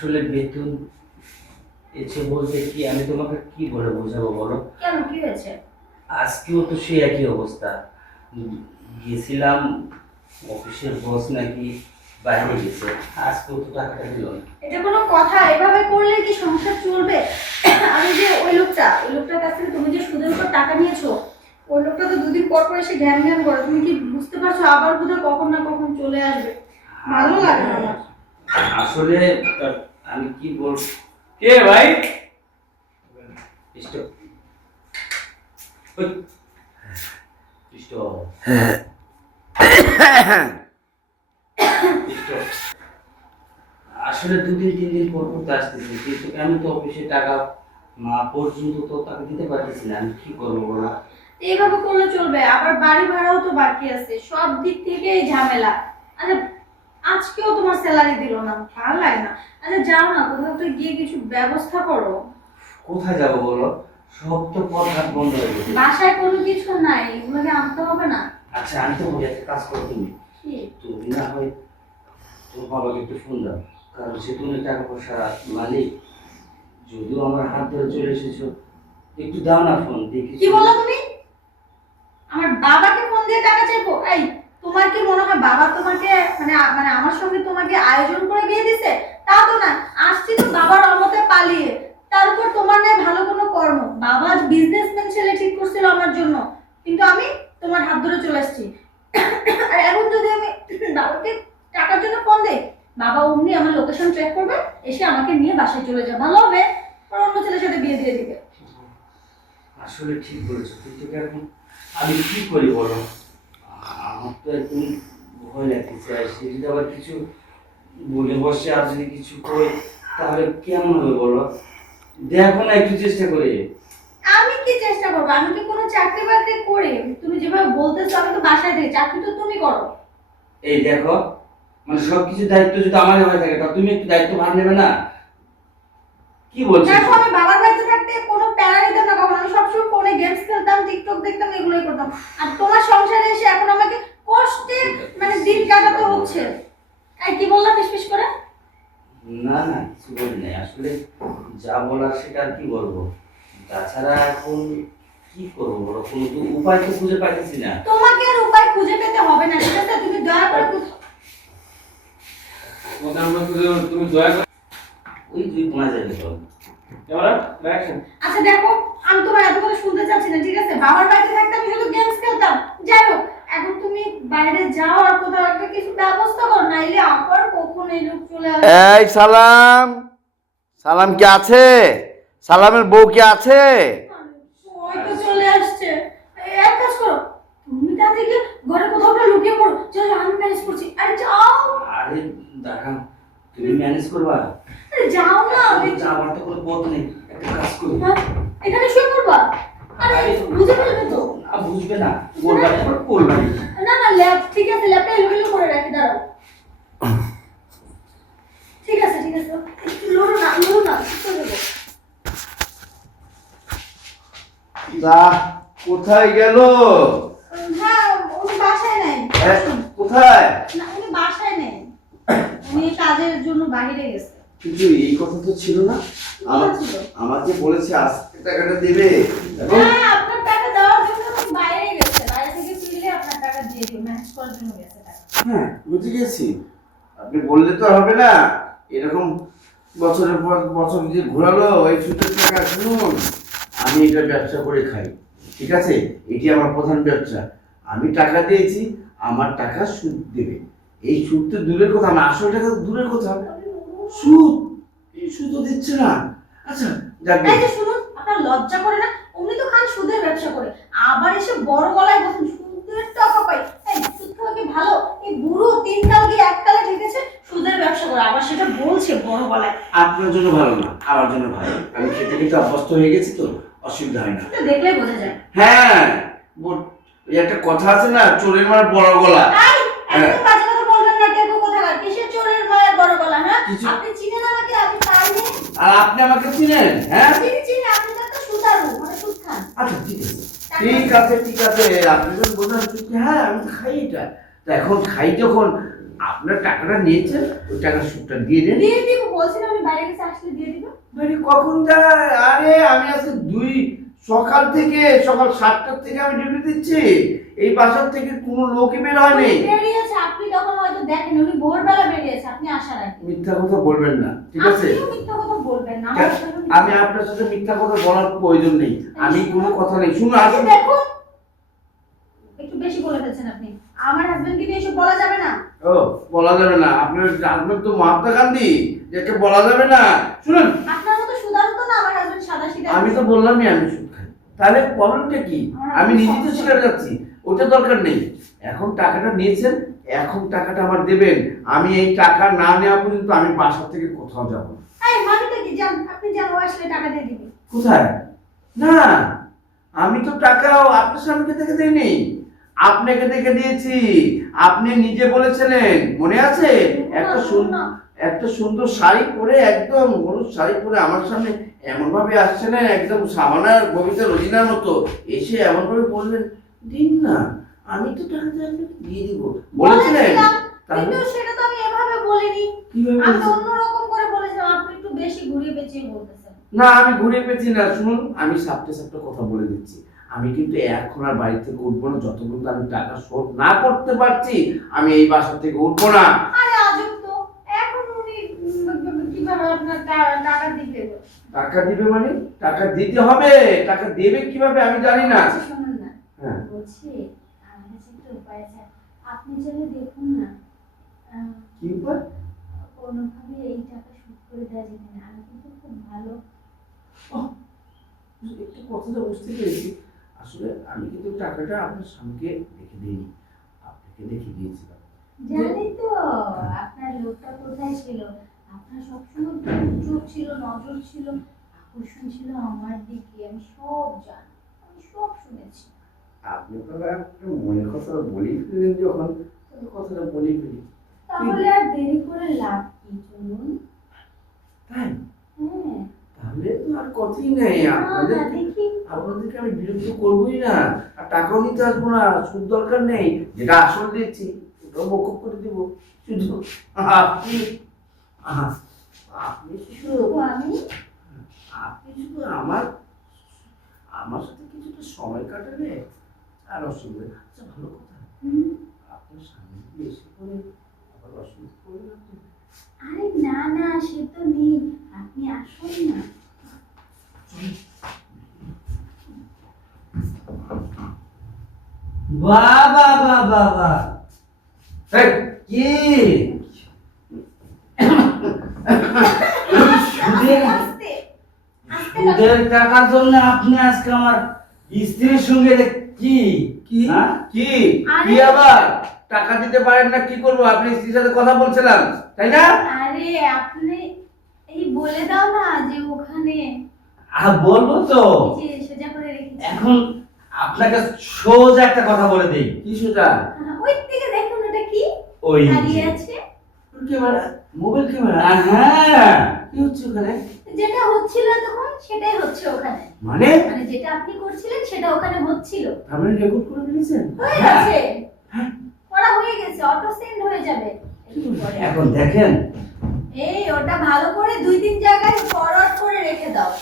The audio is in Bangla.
আসলে বেতন এসে বলতে কি আমি তোমাকে কি বলে বোঝাবো বলো? কেন, কি হয়েছে? আজকেও তো সেই একই অবস্থা। গেছিলাম, অফিসের বস নাকি বাইরে গেছে, আজকেও তো টাকাটা দিল না। এটা কোনো কথা? এভাবে করলে কি সংসার চলবে? আমি যে ওই লোকটার কাছ থেকে তুমি যে সুদের উপর টাকা নিয়েছো, ওই লোকটা তো দুদিন পর পর এসে জ্ঞান জ্ঞান করে। তুমি কি বুঝতে পারছো? আবার বোধহয় কখন না কখন চলে আসবে। ভালো লাগে না আমার। আসলে আমি কি বল, কে ভাই? স্টপ ওই, স্টপ স্টপ। আসলে 2-3 দিন পর পর তো আসতেছি, কিন্তু আমি তো অফিসে টাকা মা পর্যন্ত তো তাকে দিতে পারতেছি না, আমি কি করবো বলো? এইভাবে করলে চলবে? আবার বাড়ি ভাড়াও তো বাকি আছে, সব দিক থেকেই ঝামেলা। আচ্ছা, আজকেও তোমার স্যালারি দিল না, ভালো লাগে না। আচ্ছা যাও না, কোথাও তো গিয়ে কিছু ব্যবস্থা করো। কোথায় যাবো বলো? সব তো পথ ঘাট বন্ধ হয়ে গেছে। বাসায় কোনো কিছু নাই, এগুলোকে আনতে হবে না? আচ্ছা আমি তো বলি একটা কাজ করো তুমি, কি? তুমি না হয় তোর বাবাকে একটু ফোন দাও, কারণ সে তুমি টাকা পয়সা মালিক, যদিও আমার হাত ধরে চলে এসেছো, একটু দাও না ফোন দেখি। কি বলো তুমি? আমার বাবাকে ফোন দিয়ে টাকা চাইবো? এই, তোমার কি মনে হয় বাবা তোমাকে মানে মানে আমার সঙ্গে তোমাকে আয়োজন করে বিয়ে দিছে? তা তো না। আসছি তো বাবার অমতে পালিয়ে। তার উপর তোমার নেই ভালো কোনো কর্ম। বাবা বিজনেসম্যান ছেলে ঠিক করছিল আমার জন্য, কিন্তু আমি তোমার হাত ধরে চলে আসছি। আর এখন যদি আমি বাবাকে টাকার জন্য ফোন দেই, বাবা অমনি আমার লোকেশন ট্র্যাক করবে, এসে আমাকে নিয়ে বাসায় চলে যাবে, ভালো হবে। আর অন্য ছেলের সাথে বিয়ে দিয়ে দিবে। আসলে ঠিক বলেছো, কিন্তু এখন আমি কি করি বলো? আমার তো একদম ভয় লাগতেছে, আর সে যদি আবার কিছু বলে বসে আর যদি কিছু কই, তাহলে কেমন হবে বলো? দেখো না একটু চেষ্টা করে। আমি কি চেষ্টা করবো? আমি কি কোনো চাকরি বাকরি করি? তুমি যেভাবে বলতেছো, আমি তো বাসায় থাকি, চাকরি তো তুমি করো। এই দেখো, মানে সবকিছু দায়িত্ব যদি আমার হয়ে থাকে, তা তুমি একটু দায়িত্ব ভাগ নেবে না? কি বলছো? দেখো, আমি বাবার বাড়িতে থাকতে কোনো প্যারা নিতাম না কখনো। আমি সবসময় ফোনে গেমস খেলতাম, টিকটক দেখতাম, এগুলোই করতাম। আর তোমার সংসারে এসে এখন আমাকে কষ্টে মানে দিন কাটাতে হচ্ছে। এই কি বললাম ফিসফিস করে? না না, কিছু বলি নাই, আসলে যা বলার সেটা আর কি বলবো। তাছাড়া এখন কি করবো বলো, কোনো তো উপায় তো খুঁজে পাইতেছি না। তোমাকে আর উপায় খুঁজে পেতে হবে না, ঠিক আছে? তুমি দয়া করে তোমাকে আমরা তুমি দয়া করে ওই দুই কোনা যাবে তো। Camera action. আচ্ছা দেখো, আমি তোমার এত কথা শুনতে চাচ্ছি না, ঠিক আছে? বাবার বাড়িতে থাকতে আমি শুধু গেমস খেলতাম। যাই হোক, এখন তুমি বাইরে যাও আর কোথাও একটা কিছু ব্যবস্থা করো, নাইলে আবার কখন এই লোক চলে আসবে। এই সালাম, সালাম কি আছে? সালামের বউ কি আছে? ওই তো চলে আসছে। এক কাজ করো, তুমি তাড়াতাড়ি গিয়ে ঘরে কোথাও একটা লুকিয়ে পড়ো। চলো, আমি ম্যানেজ করছি। আরে যাও। আরে দাঁড়াও, তুমি ম্যানেজ করবা? আরে যাও না। আমার তো কোনো পথ নেই, একটা কাজ করি। হ্যাঁ, এখানে শুয়ে পড়বা? আরে বুঝে ফেলবে তো। না বুঝবে না, করবা আবার করবা। না না, ল্যাপ ঠিক আছে, ল্যাপটা এলোমেলো করে রাখি, দাঁড়াও। ঠিক আছে ঠিক আছে, একটু লড়ো না, লড়ো না, চলে যাবো। তা কোথায় গেল? হ্যাঁ, উনি বাসায় নেই। কোথায়? না, উনি বাসায় নেই, উনি কাজের জন্য বাইরে গেছে। কিন্তু এই কথা তো ছিল না। আমার ছিল। আমাকে বলেছে আজকে টাকাটা দেবে। হ্যাঁ, আপনার টাকা দেওয়ার জন্য উনি বাইরে গেছে, বাইরে থেকে ফিরলে আপনার টাকা দিয়ে দিও, ম্যানেজ করার জন্য গেছে টাকা। হ্যাঁ বুঝে গেছি। আপনি বললে তো হবে না, এরকম বছরের পর বছর যে ঘোরালো এই সুদের টাকা। শুনুন, আমি এটা ব্যবসা করে খাই, ঠিক আছে? এটি আমার প্রধান ব্যবসা। আমি টাকা দিয়েছি, আমার টাকা সুদ দেবে। এই সুদ তো দূরের কথা, আমার আসল টাকা তো দূরের কথা, সুদ, এই সুদও দিচ্ছে না। আচ্ছা যাক, এই যে শুনুন, আপনার লজ্জা করে না? উনি তো খান সুদের ব্যবসা করে, আবার এসে বড় গলায় বলছেন সুদের টাকা পাই। এই সুদ খাওয়া কি ভালো? এই বুড়ো তিন কাল গিয়ে এক কালে ঠেকেছে, সুদের ব্যবসা করে, আবার সেটা বলছে বড় গলায়। আপনার জন্য ভালো না, আমার জন্য ভালো। আমি খেতে খেতে অভ্যস্ত হয়ে গেছি তো, অসুবিধা হয় না। এটা দেখলেই বোঝা যায়। হ্যাঁ, ওই একটা কথা আছে না, চোরের মার বড় গলা। এই, একদম বাজে কথা বলবেন না, টেকো কোথাকার, কিসের চোরের মায়ের বড় গলা? হ্যাঁ, কিছু- আপনি চিনেন আমাকে? আমি পাইনি। আর আপনি আমাকে চিনেন? হ্যাঁ, চিনি, আপনি তো একটা সুদারু, মানে সুদ খান। আচ্ছা ঠিক আছে, ঠিক আছে ঠিক আছে। আপনি যখন বোঝান সত্যি, হ্যাঁ আমি তো খাই এটা। তো এখন খাই যখন, আপনার টাকাটা নিয়েছেন, ওই টাকার সুদটা দিয়ে দেন। দিয়ে দিব, বলছি না আমি বাইরে গেছে, আসলে দিয়ে দিবে। মানে কখন যায়? আরে আমি আজকে সকাল 7টার থেকে আমি ডিউটি দিচ্ছি। এই বাসার থেকে কোনো লোকই বের হয়নি। উনি বেরিয়েছে, আপনি তখন হয়তো দেখেন, উনি ভোরবেলা বেরিয়েছে আপনি আসার আগে। মিথ্যা কথা বলবেন না, ঠিক আছে? আপনিও মিথ্যা কথা বলবেন না, আমার সাথে মিথ্যা আমি আপনার সাথে মিথ্যা কথা বলার প্রয়োজন নেই। আমি কোনো কথা নেই, শুনুন এই যে আসুন। দেখুন, একটু বেশি বলে ফেলছেন আপনি। আমার হাজবেন্ডকে নিয়ে এসব বলা যাবে না। ও বলা যাবে না? আপনার হাজবেন্ড তো মহাত্মা গান্ধী, যাকে বলা যাবে না। শুনুন, আপনার মতো সুদারু তো না, আমার হাজবেন্ড সাদা সিধা। আমি তো বললামই আমি সুদ খাই, তাহলে প্রবলেমটা কি? আমি নিজেই তো শিকার যাচ্ছি, ওটা দরকার নেই। এখন টাকাটা নিয়েছেন, এখন টাকাটা আমার দেবেন। আমি এই টাকা না নেওয়া পর্যন্ত আমি বাসা থেকে কোথাও যাব না। এই মানিটা কি জান, আপনি জান ও আসলে টাকা দিয়ে দিবে। কোথায়? না, আমি তো টাকাও আপনার সামনে থেকে দেইনি, আপনাকে দেখে দিয়েছি। আপনি নিজে বলেছিলেন, মনে আছে? একটা সুন্দর শাড়ি পরে, একদম হলুদ শাড়ি পরে আমার সামনে এমন ভাবে আসছিলেন, একদম সামানার ববিতা রোজিনার মতো এসে এমন ভাবে বললেন, দিন না, আমি তো টাকাটা আপনাকে দিয়ে দিব বলেছিলেন। কিন্তু সেটা তো আমি এভাবে বলিনি, কিভাবে আমি বলেছেন? অন্যরকম করে বলেছিলাম। আপনি একটু বেশি ঘুরিয়ে পেঁচিয়ে বলতেছেন। না, আমি ঘুরে পেয়েছি না। শুনুন, আমি সাপটে কথা বলে দিচ্ছি। আমি কিন্তু এখন আর বাড়ি থেকে উঠবো না যতক্ষণ আমি টাকা শোধ না করতে পারছি। আমি এই বাসা থেকে উঠবো না। আরে আজব তো, এখন উনি কিভাবে আপনার টাকা দিতে? টাকা দিবে মানে? টাকা দিতে হবে, টাকা দেবে কিভাবে আমি জানি না। আচ্ছা শুনুন না, হ্যাঁ, বলছি আমার কাছে একটা উপায় আছে, আপনি যদি দেখুন না কি উপায়? কোনোভাবে এই টাকা শোধ করে দেওয়া যেতে না। আমি কিন্তু খুব ভালো। একটু কথাটা বুঝতে পেরেছি। আসলে আমি কিন্তু টাকাটা আপনার স্বামীকে রেখে দিইনি, আপনাকে রেখে দিয়েছিলাম। জানি তো আপনার লোকটা কোথায় ছিল। আপনার সবসময় চোখ ছিল, নজর ছিল, আকর্ষণ ছিল আমার দিকে। আমি সব জানি, আমি সব শুনেছি। আপনি তো আপনার মনের কথা বলেই ফেলেন, যখন তাহলে কথাটা বলেই ফেলি। তাহলে আর দেরি করে লাভ কি? চলুন। তাই? হ্যাঁ, তাহলে তো আর কথাই নেই। দেখি আপনাদেরকে আমি বিরক্ত করবোই না, আর টাকাও নিতে আসবো না, সুদ দরকার নেই। যেটা আসল দিচ্ছি ওটাও মকুব করে দিব। শুধু আপনি আপনি শুধু আমি আপনি শুধু আমার আমার সাথে কিছুটা সময় কাটালে আর অসুবিধা। আচ্ছা, ভালো কথা, আপনার স্বামী যদি এসে পড়ে আবার অসুবিধা করবেন আপনি? আরে না না, সে তো নেই, আপনি আসুন না। বাবা বাবা বাবা, কি সুদের আস্তে আস্তে সুদের টাকার জন্য আপনি আজকে আমার স্ত্রীর সঙ্গে কি কি হ্যাঁ? কি আরে- কি আবার টাকা দিতে পারেন না? কি করবো? আপনি স্ত্রীর সাথে কথা বলছিলাম, তাই না? আরে আপনি এই বলে দাও না যে ওখানে বলবো তো। এই যে সোজা করে রেখেছি। এখন আপনাকে সোজা একটা কথা বলে দিই। কি সেটা? ওই দিকে দেখুন, ওটা কি ওই দাঁড়িয়ে আছে? Camera, mobile camera. হ্যাঁ, কি হচ্ছে ওখানে? যেটা হচ্ছিল তখন সেটাই হচ্ছে ওখানে। মানে মানে যেটা আপনি করছিলেন সেটা ওখানে হচ্ছিল। আপনি রেকর্ড করে ফেলেছেন? হয়ে হ্যাঁ। গেছে, করা হয়ে গেছে, অটো সেন্ড হয়ে যাবে একটু পরে। এখন দেখেন এই ওটা ভালো করে 2-3 জায়গায় ফরওয়ার্ড করে রেখে দাও।